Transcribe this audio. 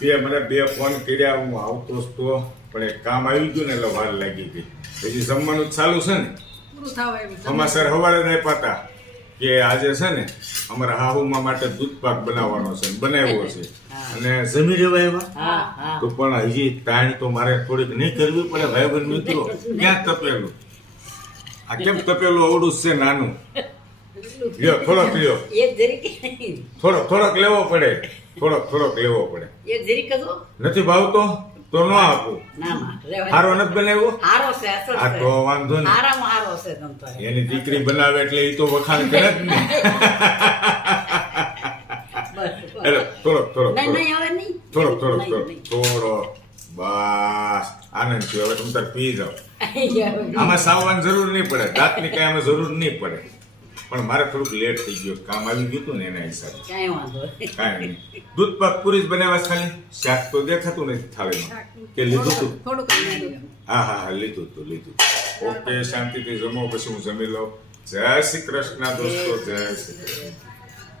મને બે ફોન કર્યા, હું આવતો જ તો, પણ એક કામ આવી ગયું ને એટલે વાર લાગી ગઈ. પછી જમવાનું જ ચાલુ છે ને, પૂરું થવા આવ્યું છે. સમાચાર સવારે જ આપ્યા હતા કે આજે છે ને અમારા હાહુમા માટે દૂધ પાક બનાવવાનો છે, બનાવ્યો છે અને જમી રહેવા આવ્યા. તો પણ હજી તાણ તો મારે થોડીક નહીં કરવી પડે ભાઈબંધ મિત્રો. ક્યાં તપેલું? આ કેમ તપેલું અવડું જ છે નાનું? લ્યો થોડોક લ્યો, એક જરીક નહીં. થોડોક લેવો પડે, થોડોક લેવો પડે. એક જરીક જ હો. નથી ભાવતો તો ન આપું. ના માં રેવાય. હારો નથી બનાવ્યો? હારો છે, અસલ આ છે. તો વાંધો નહીં. હારામાં હારો છે તમ તો. એની દીકરી બનાવે એટલે એ તો વખાણ કરે જ ને. બસ. એટલે થોડોક નહીં નહીં હવે નહીં. થોડોક નહીં, બસ આનંદ થયો. હવે તમે તાર પી જાઓ. નહીં. આમાં સાવવાની જરૂર નહીં પડે, દાંતની કઈ આમાં જરૂર નહીં પડે. પણ મારે થોડુંક લેટ થઈ ગયું, કામ આવી ગયું હતું ને એના હિસાબે. કાંઈ વાંધો નહીં. કાંઈ નહીં. દૂધ પાક પૂરી જ બનાવ્યા છે ખાલી? શાક તો દેખાતું નથી થાળીમાં. કે લીધું હતું? થોડુંક જ લીધું. હા લીધું હતું. ઓકે, શાંતિથી જમો, પછી હું જમી લઉં. જય શ્રી કૃષ્ણ દોસ્તો, જય શ્રી કૃષ્ણ.